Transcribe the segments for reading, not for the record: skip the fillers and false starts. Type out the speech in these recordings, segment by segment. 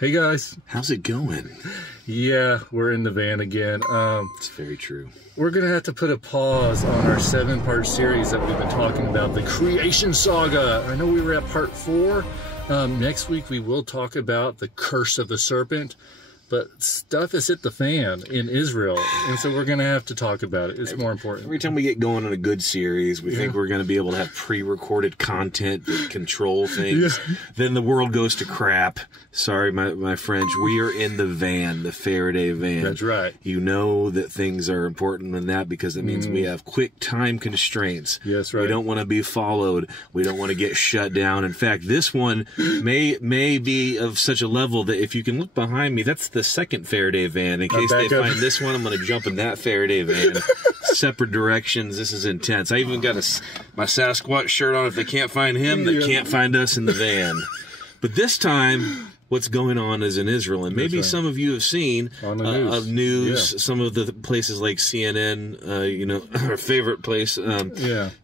Hey guys. How's it going? Yeah, we're in the van again. It's very true. We're going to have to put a pause on our 7-part series that we've been talking about, the creation saga. I know we were at part 4. Next week we will talk about the curse of the serpent. But stuff has hit the fan in Israel, and so we're going to have to talk about it. It's more important. Every time we get going on a good series, we think we're going to be able to have pre-recorded content that control things. Yeah. Then the world goes to crap. Sorry, my French. We are in the van, the Faraday van. That's right. You know that things are important in that because it means we have quick time constraints. Yes, right. We don't want to be followed. We don't want to get shut down. In fact, this one may be of such a level that if you can look behind me, that's the second Faraday van. In case they find this one, I'm going to jump in that Faraday van. Separate directions. This is intense. I even got my Sasquatch shirt on. If they can't find him, they can't find us in the van. But this time, what's going on is in Israel, and maybe some of you have seen on the news. Some of the places like CNN, our favorite place.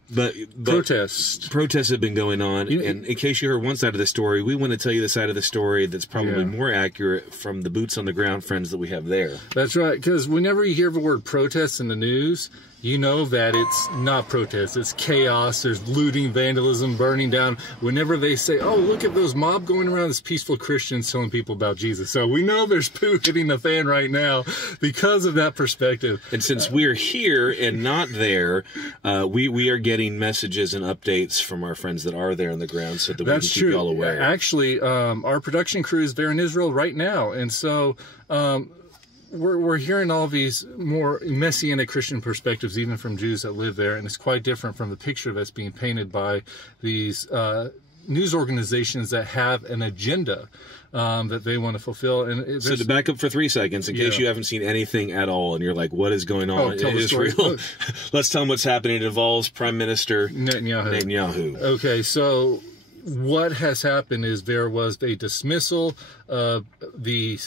But protests have been going on, and in case you heard one side of the story, we want to tell you the side of the story that's probably more accurate from the boots on the ground friends that we have there. That's right, because whenever you hear the word protests in the news, you know that it's not protests, it's chaos. There's looting, vandalism, burning down. Whenever they say, oh, look at those mob going around, it's peaceful Christians telling people about Jesus. So we know there's poo hitting the fan right now because of that perspective. And since we're here and not there, we are getting messages and updates from our friends that are there on the ground so that we can keep you all aware. Actually, our production crew is there in Israel right now. And so we're hearing all these more messianic Christian perspectives, even from Jews that live there, and it's quite different from the picture that's being painted by these news organizations that have an agenda that they want to fulfill. And so to back up for 3 seconds, in case you haven't seen anything at all, and you're like, what is going on in Israel? Let's tell them what's happening. It involves Prime Minister Netanyahu. Okay, so what has happened is there was a dismissal of the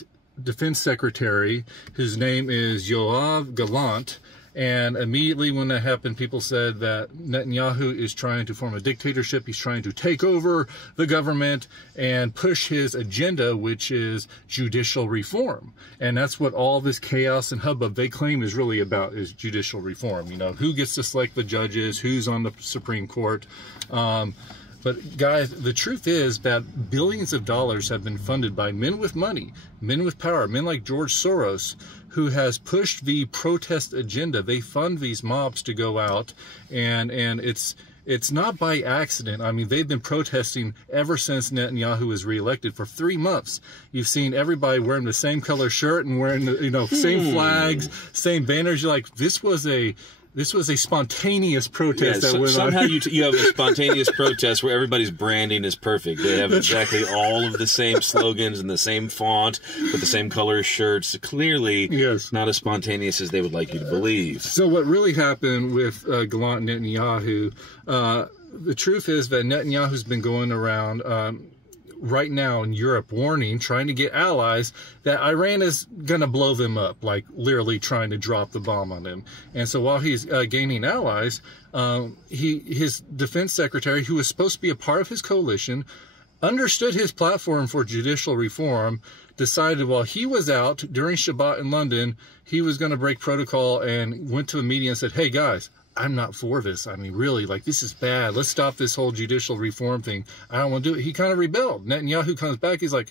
Defense Secretary, whose name is Yoav Gallant, and immediately when that happened, people said that Netanyahu is trying to form a dictatorship. He's trying to take over the government and push his agenda, which is judicial reform. And that's what all this chaos and hubbub they claim is really about, is judicial reform. You know, who gets to select the judges, who's on the Supreme Court. But guys, the truth is that billions of dollars have been funded by men with money, men with power, men like George Soros, who has pushed the protest agenda. They fund these mobs to go out, and it's not by accident. I mean, they've been protesting ever since Netanyahu was reelected for 3 months. You've seen everybody wearing the same color shirt and wearing the same flags, same banners. You're like, this was a spontaneous protest that went on. Somehow you have a spontaneous protest where everybody's branding is perfect. They have exactly all of the same slogans and the same font with the same color shirts. Clearly not as spontaneous as they would like you to believe. So what really happened with Gallant and Netanyahu, the truth is that Netanyahu's been going around right now in Europe trying to get allies that Iran is going to blow them up, like literally trying to drop the bomb on them. And so while he's gaining allies, his defense secretary, who was supposed to be a part of his coalition, understood his platform for judicial reform, decided while he was out during Shabbat in London, he was going to break protocol and went to a media and said, hey guys, I'm not for this. I mean, really, like, this is bad. Let's stop this whole judicial reform thing. I don't want to do it. He kind of rebelled. Netanyahu comes back. He's like,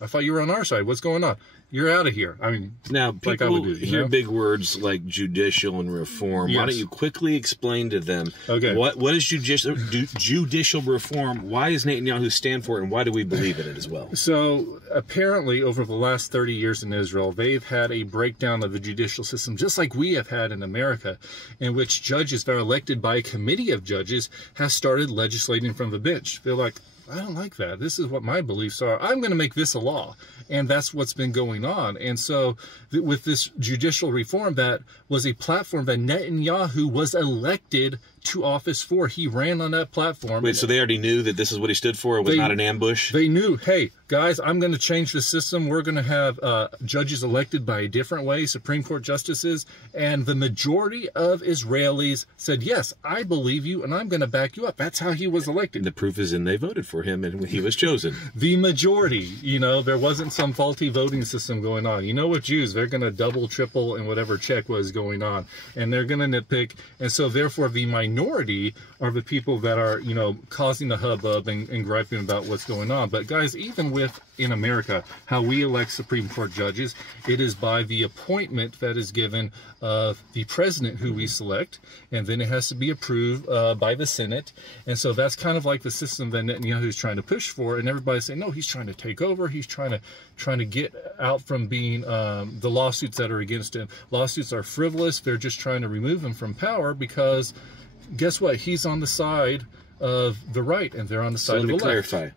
I thought you were on our side. What's going on? You're out of here. I mean, now people hear big words like judicial and reform. Yes. Why don't you quickly explain to them what is judicial reform? Why does Netanyahu stand for it, and why do we believe in it as well? So apparently, over the last 30 years in Israel, they've had a breakdown of the judicial system, just like we have had in America, in which judges that are elected by a committee of judges have started legislating from the bench. They're like, I don't like that. This is what my beliefs are. I'm going to make this a law. And that's what's been going on. And so with this judicial reform, that was a platform that Netanyahu was elected to office for. He ran on that platform. Wait, so they already knew that this is what he stood for? It was not an ambush? They knew, hey, guys, I'm going to change the system. We're going to have judges elected by a different way, Supreme Court justices. And the majority of Israelis said, yes, I believe you, and I'm going to back you up. That's how he was elected. The proof is in they voted for him, and he was chosen. The majority, you know, there wasn't some faulty voting system going on. You know, with Jews, they're going to double, triple, and whatever check was going on. And they're going to nitpick. And so, therefore, the minority are the people that are, you know, causing the hubbub and griping about what's going on. But, guys, even with in America, how we elect Supreme Court judges, it is by the appointment that is given of the president who we select, and then it has to be approved by the Senate. And so that's kind of like the system that Netanyahu's trying to push for, and everybody's saying, no, he's trying to take over, he's trying to get out from being the lawsuits that are against him. Lawsuits are frivolous, they're just trying to remove him from power because, guess what, he's on the side of the right, and they're on the side of the left. So let me clarify.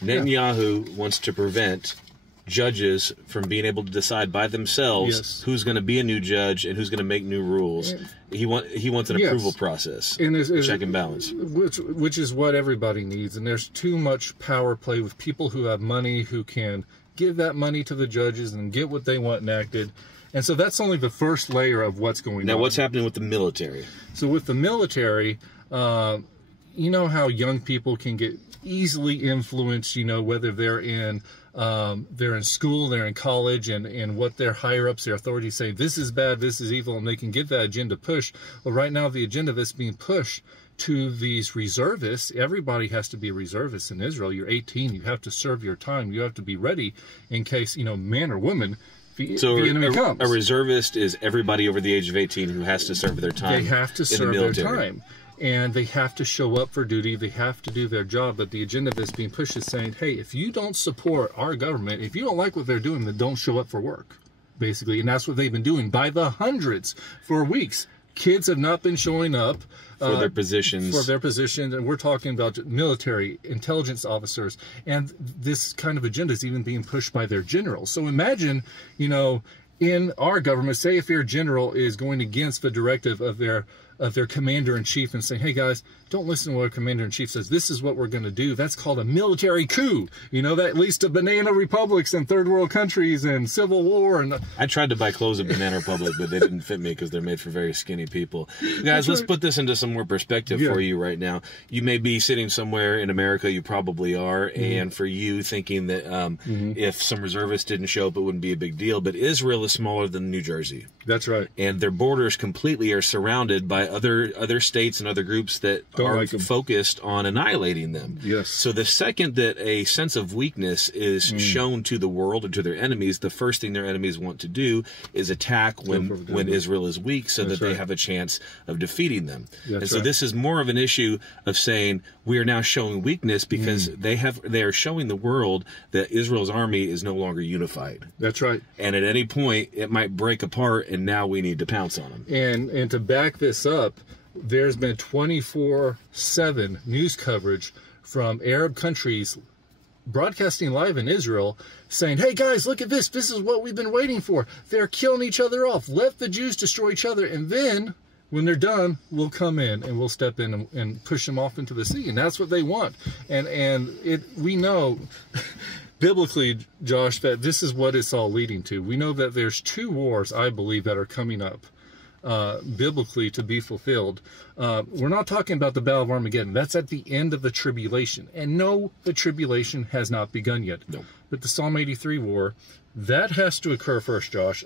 Netanyahu wants to prevent judges from being able to decide by themselves who's going to be a new judge and who's going to make new rules. He wants an approval process, and check and balance. Which is what everybody needs. And there's too much power play with people who have money who can give that money to the judges and get what they want enacted. And so that's only the first layer of what's going on. Now, what's happening with the military? So with the military, you know how young people can get easily influenced, you know, whether they're in school, they're in college, and what their higher-ups, their authorities say, this is bad, this is evil, and they can get that agenda pushed. Well, right now, the agenda that's being pushed to these reservists, everybody has to be a reservist in Israel. You're 18, you have to serve your time, you have to be ready in case, you know, man or woman, the enemy comes. A reservist is everybody over the age of 18 who has to serve their time. They have to serve their time. And they have to show up for duty. They have to do their job. But the agenda that's being pushed is saying, hey, if you don't support our government, if you don't like what they're doing, then don't show up for work, basically. And that's what they've been doing by the hundreds for weeks. Kids have not been showing up for their positions. And we're talking about military intelligence officers. And this kind of agenda is even being pushed by their generals. So imagine, you know, in our government, say if your general is going against the directive of their commander-in-chief and saying, hey guys, don't listen to what commander-in-chief says, this is what we're going to do. That's called a military coup. You know, that leads to banana republics and third world countries and civil war. And I tried to buy clothes at Banana Republic, but they didn't fit me because they're made for very skinny people. Guys, let's put this into some more perspective for you right now. You may be sitting somewhere in America, you probably are, and for you thinking that if some reservists didn't show up, it wouldn't be a big deal. But Israel is smaller than New Jersey. That's right. And their borders completely are surrounded by other states and other groups that are focused on annihilating them. Yes. So the second that a sense of weakness is shown to the world or to their enemies, the first thing their enemies want to do is attack when Israel is weak, so that they have a chance of defeating them. And so this is more of an issue of saying we are now showing weakness because they are showing the world that Israel's army is no longer unified. That's right. And at any point it might break apart, and now we need to pounce on them. And to back this up, there's been 24/7 news coverage from Arab countries broadcasting live in Israel saying, hey guys, look at this. This is what we've been waiting for. They're killing each other off. Let the Jews destroy each other. And then when they're done, we'll come in and we'll step in and push them off into the sea. And that's what they want. And we know biblically, Josh, that this is what it's all leading to. We know that there's 2 wars, I believe, that are coming up biblically to be fulfilled. We're not talking about the Battle of Armageddon. That's at the end of the tribulation. And no, the tribulation has not begun yet. No. But the Psalm 83 war, that has to occur first, Josh.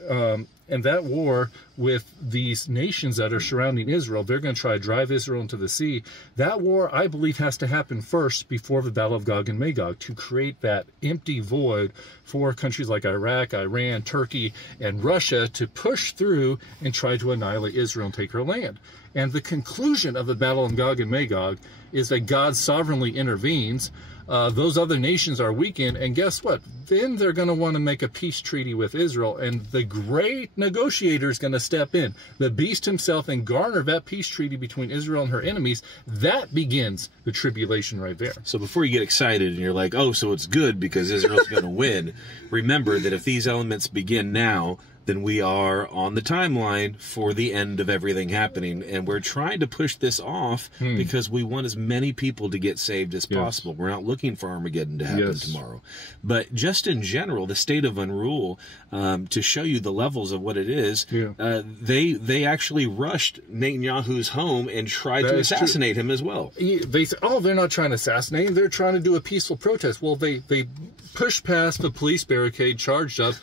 And that war with these nations that are surrounding Israel, they're going to try to drive Israel into the sea. That war, I believe, has to happen first before the Battle of Gog and Magog to create that empty void for countries like Iraq, Iran, Turkey, and Russia to push through and try to annihilate Israel and take her land. And the conclusion of the Battle of Gog and Magog is that God sovereignly intervenes. Those other nations are weakened, and guess what? Then they're going to want to make a peace treaty with Israel, and the great negotiator is going to step in, the beast himself, and garner that peace treaty between Israel and her enemies. That begins the tribulation right there. So before you get excited and you're like, oh, so it's good because Israel's going to win, remember that if these elements begin now, then we are on the timeline for the end of everything happening. And we're trying to push this off because we want as many people to get saved as possible. We're not looking for Armageddon to happen tomorrow. But just in general, the state of unrule, to show you the levels of what it is, they actually rushed Netanyahu's home and tried to assassinate him as well. They say, oh, they're not trying to assassinate him. They're trying to do a peaceful protest. Well, they pushed past the police barricade, charged up.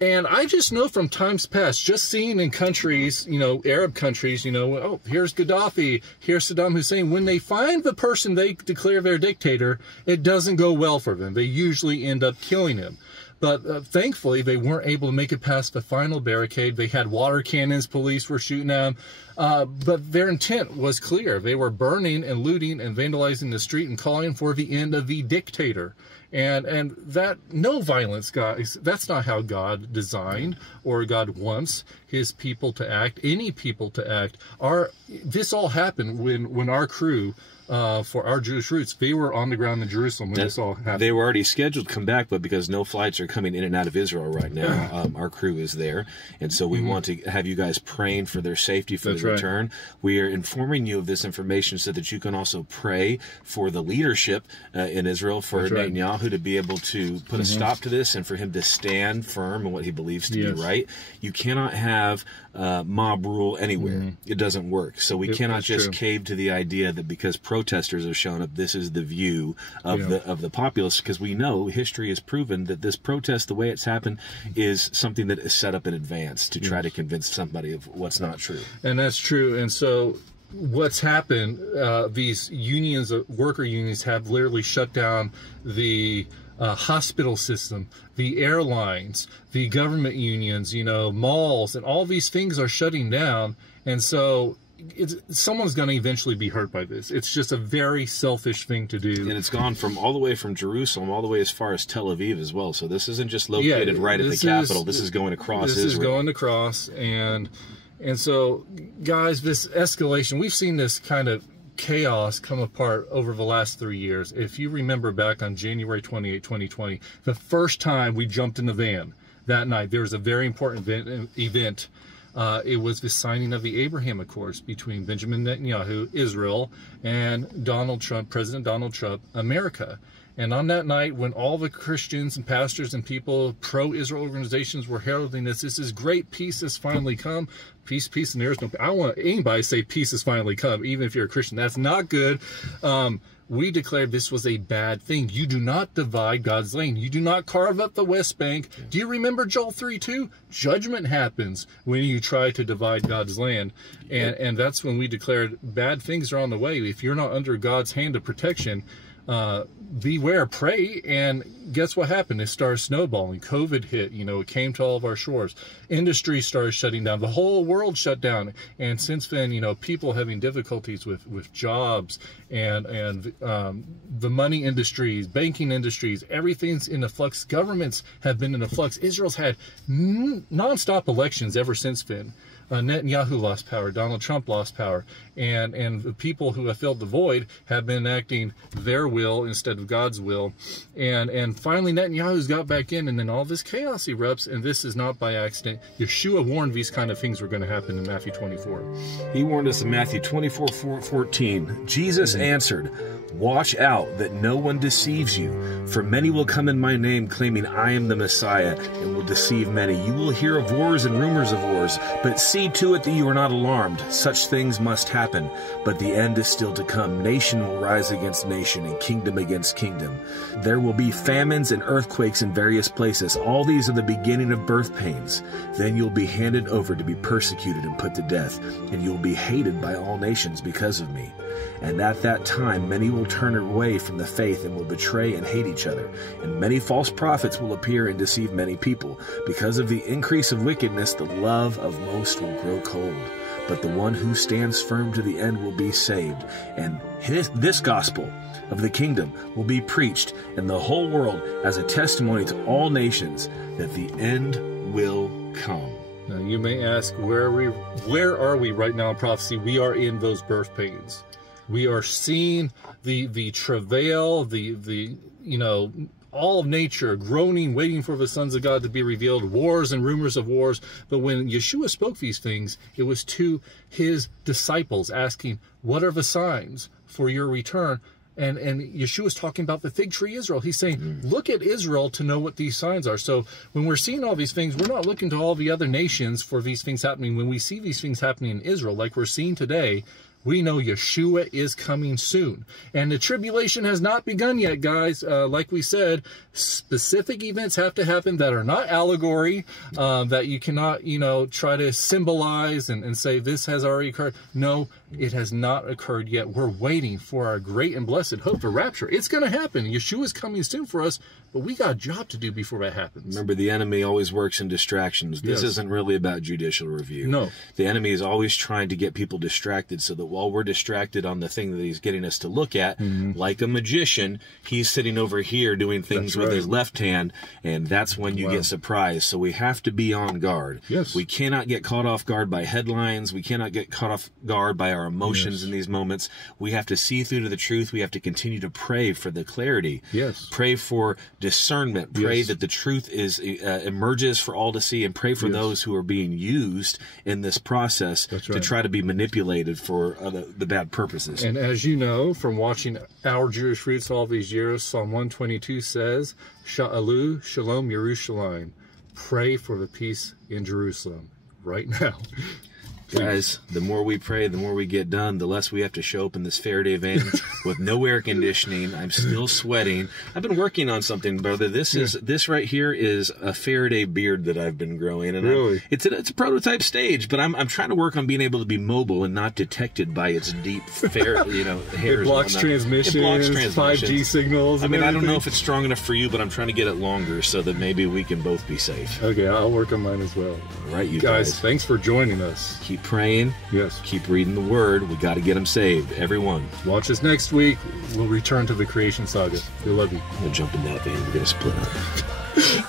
And I just know from times past, just seeing in countries, you know, Arab countries, you know, oh, here's Gaddafi, here's Saddam Hussein. When they find the person they declare their dictator, it doesn't go well for them. They usually end up killing him. But thankfully, they weren't able to make it past the final barricade. They had water cannons, police were shooting at them. But their intent was clear. They were burning and looting and vandalizing the street and calling for the end of the dictator. And that, no violence, guys, that's not how God designed or God wants his people to act, any people to act. This all happened when our crew, for our Jewish roots, they were on the ground in Jerusalem when this all happened. They were already scheduled to come back, but because no flights are coming in and out of Israel right now, our crew is there. And so we want to have you guys praying for their safety for the return. We are informing you of this information so that you can also pray for the leadership in Israel, for Netanyahu to be able to put a stop to this and for him to stand firm in what he believes to be right. You cannot have mob rule anywhere. It doesn't work. So we cannot just cave to the idea that because protesters have shown up, this is the view of the populace, because we know history has proven that this protest, the way it's happened, is something that is set up in advance to try to convince somebody of what's not true. And that's true. And so what's happened, these unions, worker unions, have literally shut down the hospital system, the airlines, the government unions, you know, malls, and all these things are shutting down. And so someone's going to eventually be hurt by this. It's just a very selfish thing to do. And it's gone from all the way from Jerusalem all the way as far as Tel Aviv as well. So this isn't just located right at the capital. This is going across Israel. This is going across. And so, guys, this escalation, we've seen this kind of chaos come apart over the last 3 years. If you remember back on January 28, 2020, the first time we jumped in the van that night, there was a very important event. It was the signing of the Abraham Accords between Benjamin Netanyahu, Israel, and Donald Trump, President Donald Trump, America. And on that night, when all the Christians and pastors and people, pro-Israel organizations were heralding this is great, peace has finally come. Peace, peace, and there is no... I don't want anybody to say peace has finally come, even if you're a Christian. That's not good. We declared this was a bad thing. You do not divide God's land. You do not carve up the West Bank. Do you remember Joel 3:2? Judgment happens when you try to divide God's land. And that's when we declared bad things are on the way. If you're not under God's hand of protection, beware, pray. And guess what happened? It started snowballing. COVID hit, you know, it came to all of our shores. Industry started shutting down. The whole world shut down. And since then, you know, people having difficulties with jobs and the money industries, banking industries, everything's in a flux. Governments have been in a flux. Israel's had nonstop elections ever since then. Netanyahu lost power, Donald Trump lost power, and the people who have filled the void have been acting their will instead of God's will. And finally Netanyahu's got back in, and then all this chaos erupts, and this is not by accident. Yeshua warned these kind of things were going to happen in Matthew 24. He warned us in Matthew 24:14. Jesus answered, "Watch out that no one deceives you, for many will come in my name claiming I am the Messiah, and will deceive many. You will hear of wars and rumors of wars, but see to it that you are not alarmed. Such things must happen, but the end is still to come. Nation will rise against nation, and kingdom against kingdom. There will be famines and earthquakes in various places. All these are the beginning of birth pains. Then you'll be handed over to be persecuted and put to death, and you'll be hated by all nations because of me. And at that time many will turn away from the faith and will betray and hate each other. And many false prophets will appear and deceive many people. Because of the increase of wickedness, the love of most will grow cold. But the one who stands firm to the end will be saved. And this gospel of the kingdom will be preached in the whole world as a testimony to all nations that the end will come." Now you may ask, where are we right now in prophecy? We are in those birth pains. We are seeing the travail, the you know, all of nature groaning, waiting for the sons of God to be revealed, wars and rumors of wars. But when Yeshua spoke these things, it was to his disciples asking, what are the signs for your return? And Yeshua is talking about the fig tree Israel. He's saying, look at Israel to know what these signs are. So when we're seeing all these things, we're not looking to all the other nations for these things happening. When we see these things happening in Israel, like we're seeing today, we know Yeshua is coming soon. And the tribulation has not begun yet, guys. Like we said, specific events have to happen that are not allegory, that you cannot, try to symbolize and say this has already occurred. No, it has not occurred yet. We're waiting for our great and blessed hope for rapture. It's going to happen. Yeshua is coming soon for us, but we got a job to do before that happens. Remember, the enemy always works in distractions. This isn't really about judicial review. No. The enemy is always trying to get people distracted so that while we're distracted on the thing that he's getting us to look at, like a magician, he's sitting over here doing things with his left hand, and that's when you get surprised. So we have to be on guard. Yes. We cannot get caught off guard by headlines. We cannot get caught off guard by our emotions in these moments. We have to see through to the truth. We have to continue to pray for the clarity. Yes. Pray for discernment. Pray that the truth is emerges for all to see, and pray for those who are being used in this process to try to be manipulated for the bad purposes. And as you know from watching Our Jewish Roots all these years, Psalm 122 says, Sha'alu Shalom Yerushalayim. Pray for the peace in Jerusalem right now. Guys, the more we pray, the more we get done, the less we have to show up in this Faraday van with no air conditioning. I'm still sweating. I've been working on something, brother. This right here is a Faraday beard that I've been growing, and it's a prototype stage. But I'm trying to work on being able to be mobile and not detected by its deep hairs. It blocks transmissions, 5G signals. I mean, I don't know if it's strong enough for you, but I'm trying to get it longer so that maybe we can both be safe. Okay, I'll work on mine as well. All right, you guys. Thanks for joining us. Keep praying. Yes. Keep reading the word. We got to get them saved. Everyone. Watch us next week. We'll return to the creation saga. We love you. I'm going to jump in that van. We're going to split up.